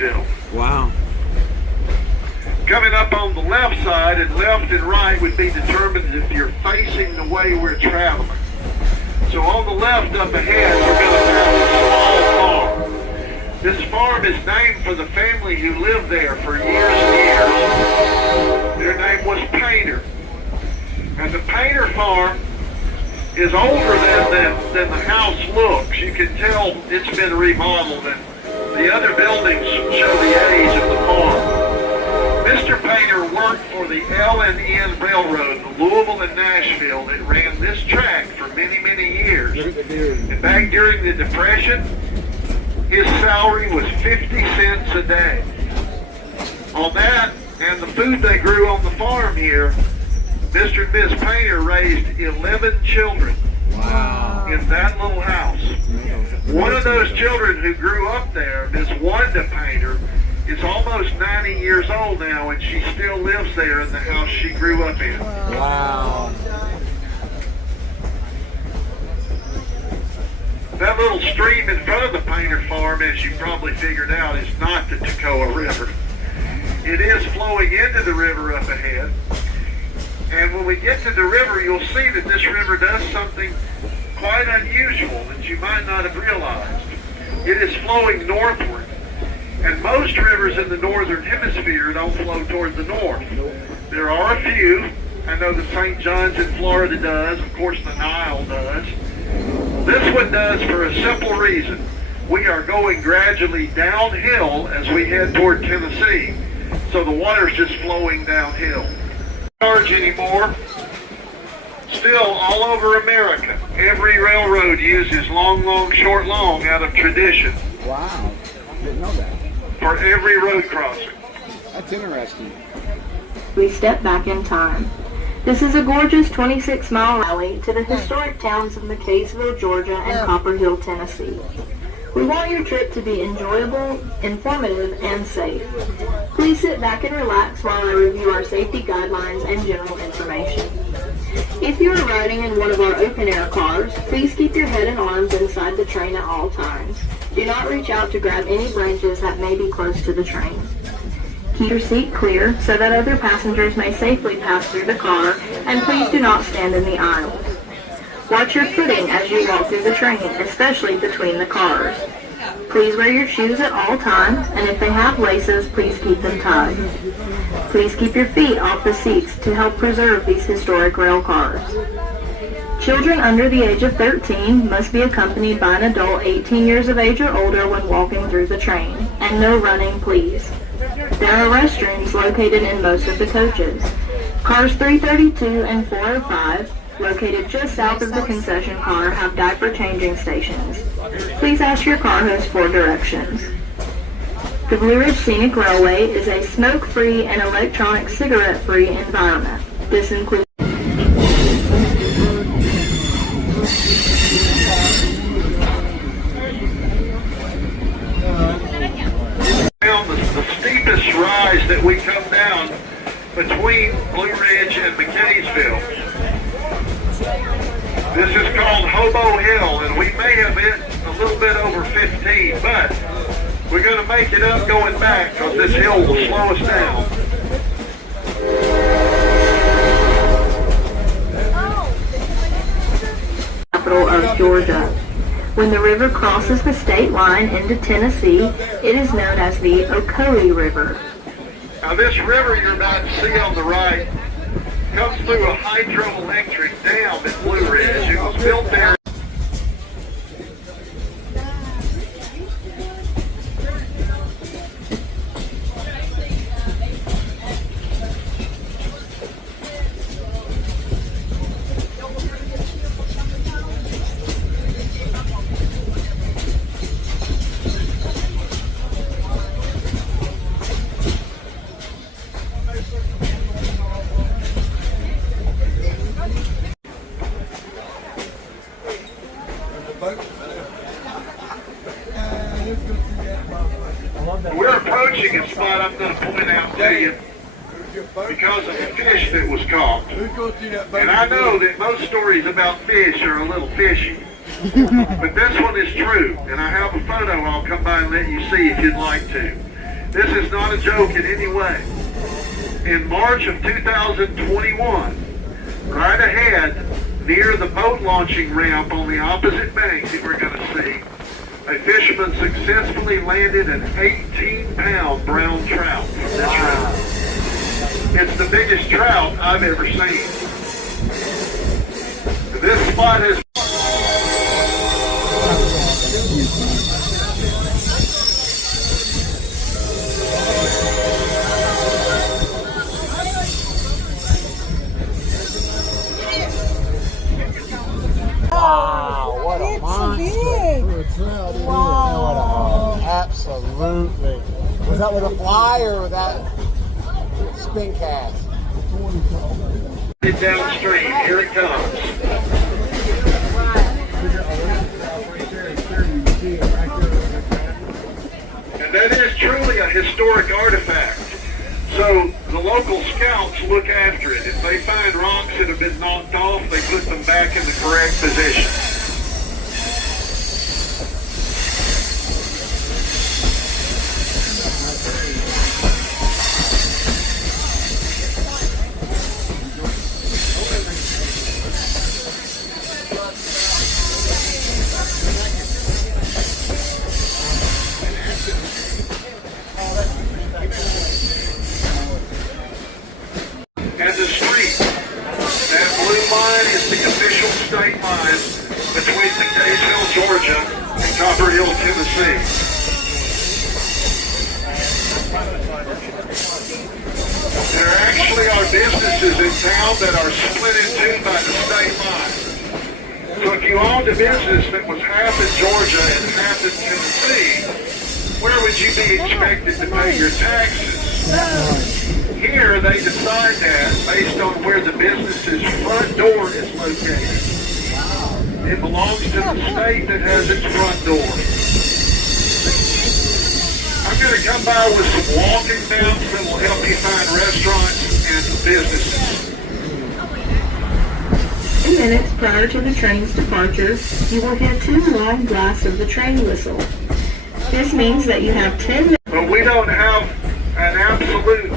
Nashville. Wow. Coming up on the left side, and left and right would be determined if you're facing the way we're traveling. So on the left up ahead, we're going to have a small farm. This farm is named for the family who lived there for years and years. Their name was Painter. And the Painter farm is older than the house looks. You can tell it's been remodeled, and the other buildings show the age of the farm. Mr. Painter worked for the L&N Railroad, the Louisville and Nashville, that ran this track for many, many years. And back during the Depression, his salary was 50 cents a day. On that and the food they grew on the farm here, Mr. and Miss Painter raised 11 children. Wow. In that little house. One of those children who grew up there, Miss Wanda Painter, is almost 90 years old now, and she still lives there in the house she grew up in. Wow. That little stream in front of the Painter farm, as you probably figured out, is not the Toccoa River. It is flowing into the river up ahead. And when we get to the river, you'll see that this river does something quite unusual that you might not have realized. It is flowing northward. And most rivers in the northern hemisphere don't flow toward the north. There are a few. I know the St. John's in Florida does. Of course, the Nile does. This one does for a simple reason. We are going gradually downhill as we head toward Tennessee. So the water's just flowing downhill. Charge anymore. Still, all over America, every railroad uses long, long, short, long out of tradition. Wow. Didn't know that. For every road crossing. That's interesting. We step back in time. This is a gorgeous 26-mile rally to the historic towns of McKaysville, Georgia, and Copper Hill, Tennessee. We want your trip to be enjoyable, informative, and safe. Please sit back and relax while I review our safety guidelines and general information. If you are riding in one of our open-air cars, please keep your head and arms inside the train at all times. Do not reach out to grab any branches that may be close to the train. Keep your seat clear so that other passengers may safely pass through the car, and please do not stand in the aisles. Watch your footing as you walk through the train, especially between the cars. Please wear your shoes at all times, and if they have laces, please keep them tied. Please keep your feet off the seats to help preserve these historic rail cars. Children under the age of 13 must be accompanied by an adult 18 years of age or older when walking through the train, and no running, please. There are restrooms located in most of the coaches. Cars 332 and 405, located just south of the concession car, have diaper changing stations. Please ask your car host for directions. The Blue Ridge Scenic Railway is a smoke-free and electronic cigarette-free environment. This includes the steepest rise that we come down between Blue Ridge and McKaysville. This is called Hobo Hill, and we may have hit a little bit over 15, but we're going to make it up going back because this hill will slow us down. Capital of Georgia. When the river crosses the state line into Tennessee, it is known as the Ocoee River. Now this river you're about to see on the right comes through a hydroelectric dam at Blue Ridge. It was built there. We're approaching a spot I'm going to point out to you because of the fish that was caught. And I know that most stories about fish are a little fishy, but this one is true. And I have a photo I'll come by and let you see if you'd like to. This is not a joke in any way. In March of 2021, right ahead, near the boat launching ramp on the opposite bank that we're going to see, a fisherman successfully landed an 18-pound brown trout from this river. It's the biggest trout I've ever seen. This spot has... Wow, what a It's monster. big. Wow. Absolutely. Was that with a fly or with that spin cast? Downstream, here it comes. And that is truly a historic artifact. So the local scouts look after it. If they find rocks that have been knocked off, they put them back in the correct position. And the street, that blue line is the official state line between McDaysville, Georgia and Copper Hill, Tennessee. There actually are businesses in town that are split in two by the state line. So if you owned a business that was half in Georgia and half in Tennessee, where would you be expected to pay your taxes? Here, they decide that based on where the business's front door is located. It belongs to the state that has its front door. I'm going to come by with some walking maps that will help you find restaurants and businesses. 2 minutes prior to the train's departure, you will hear 2 long blasts of the train whistle. This means that you have 10 minutes. But we don't have an absolute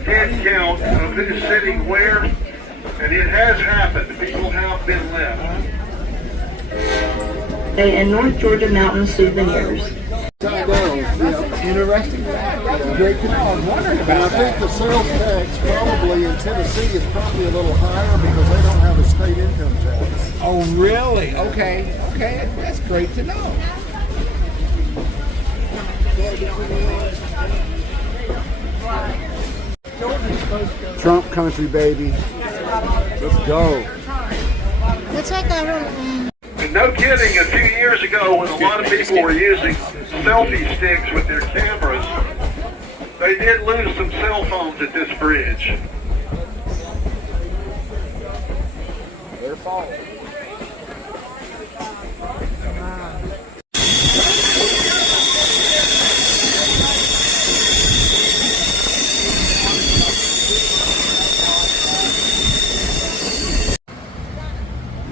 head count of who's sitting where, and it has happened. People have been left. And North Georgia Mountain Souvenirs. Interesting. Great to know. I was wondering And I about think that. the sales tax probably in Tennessee is probably a little higher because they don't have a state income tax. Oh, really? Okay. Okay. That's great to know. Trump country, baby. Let's go. Let's check our And no kidding, a few years ago when a lot of people were using selfie sticks with their cameras, they did lose some cell phones at this bridge. Their fault.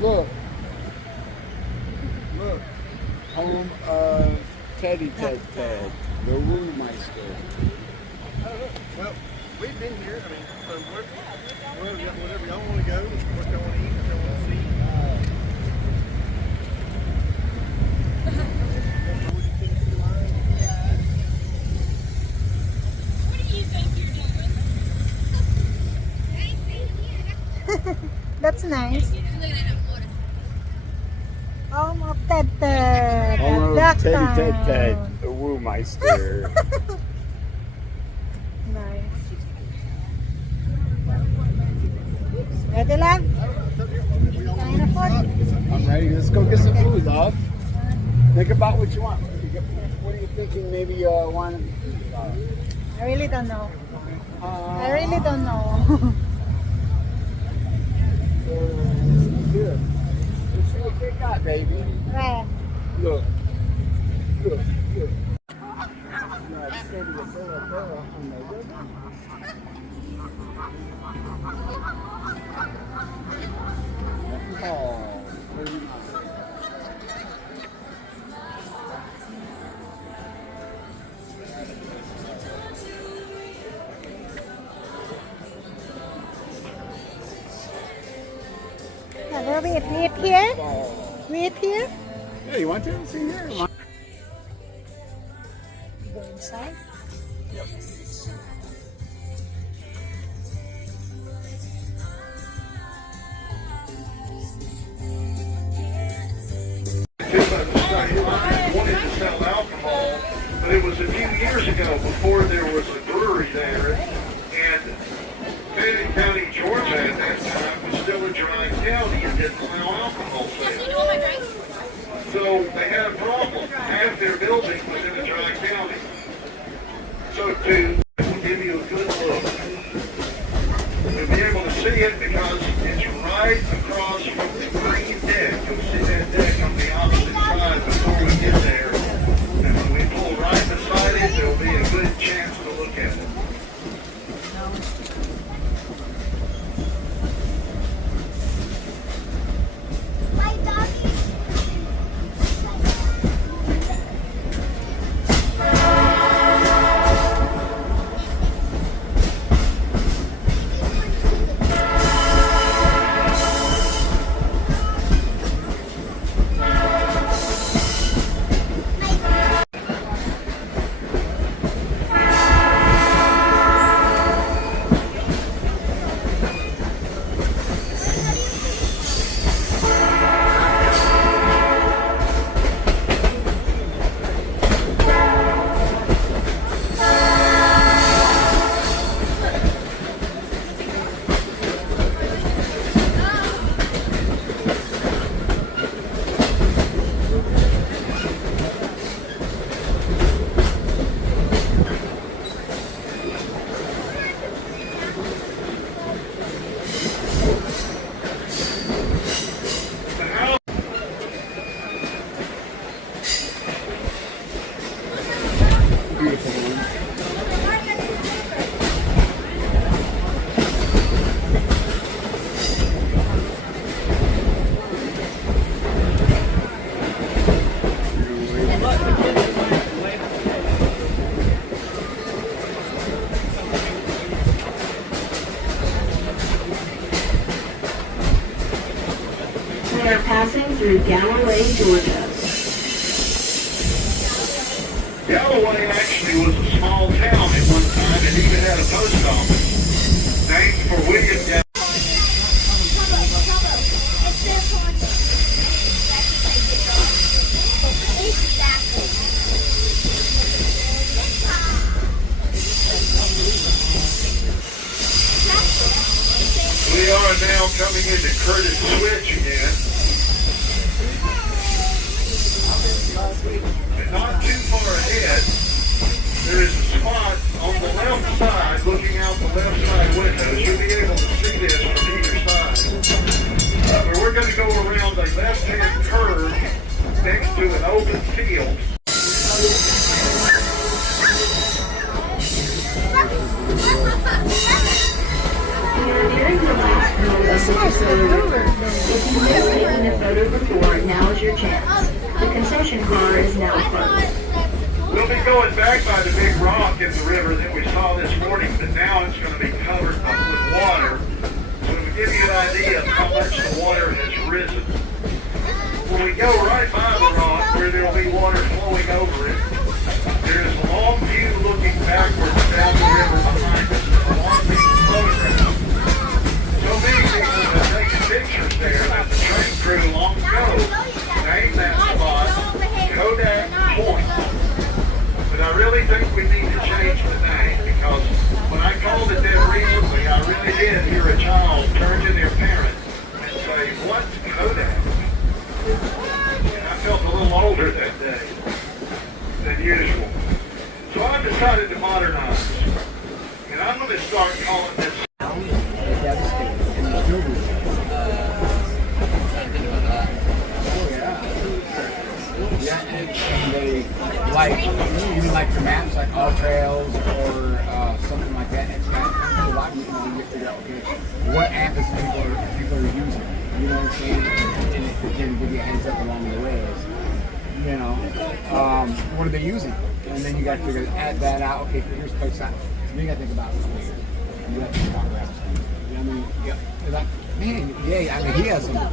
Look. Look. Home of Teddy Ted, the Woo-Meister. Well, we've been here. I mean, so whatever y'all want to go, what y'all want to eat, what y'all want to see. That's nice. Home of Ted. Home of Teddy Blacktown. Ted, the Woo-Meister. Nice. Ready, love? Kain na po. I'm ready. Let's go get some food, love. Think about what you want. What are you thinking? Maybe you want I really don't know. to... I really don't know. Here. Let's see what they got, baby. Where? Look. Look. Look. Now, it's gonna be a burro on the river. Oh, very nice. Will we eat here? We eat here? Yeah, you want to? See here. Go inside. Too much to say, I wanted to sell alcohol, but it was a few years ago before there was a brewery there, and Scenic County, Georgia at that time was still a dry county and didn't allow alcohol sales. So they had a problem. Half their building was in a dry county. So to give you a good look, you'll be able to see it because it's right across from the green deck. You'll see that deck on the opposite side before we get there. And when we pull right beside it, there'll be a good chance to look at it. We are passing through Galloway, Georgia. Galloway actually was a small town at one time and even had a post office named for William Galloway. We are now coming into Curtis Switch again. And not too far ahead, there is a spot on the left side, looking out the left side windows. You'll be able to see this from either side. Where we're going to go around a left-hand curve next to an open field. We are nearing the last field of the facility. If you missed taking a photo before, now is your chance. The concession car is now closed. We'll be going back by the big rock in the river that we saw this morning, but now it's going to be covered up with water. So to give you an idea of how much the water has risen. When we go right by the rock where there will be water flowing over it, there is a long view looking backwards down the river behind us. A long view photograph. So many people have taken pictures there that the train crew long ago named that spot Kodak Point. But I really think we need to change the name because when I called it that recently, I really did hear a child turn to their parent and say, "What's Kodak?" And I felt a little older that day than usual. So I decided to modernize. And I'm going to start calling this. And they like even like the maps, like all trails or something like that. It's kind of a lot easier to figure out okay, what app is people are using. You know what I'm saying? And it can give you a heads up along the way. You know, what are they using? And then you got to figure that out. Okay, here's place that. Then you got to think about it. You got to think about that. You know what I mean? Yeah. Man, yeah. I mean, he has some.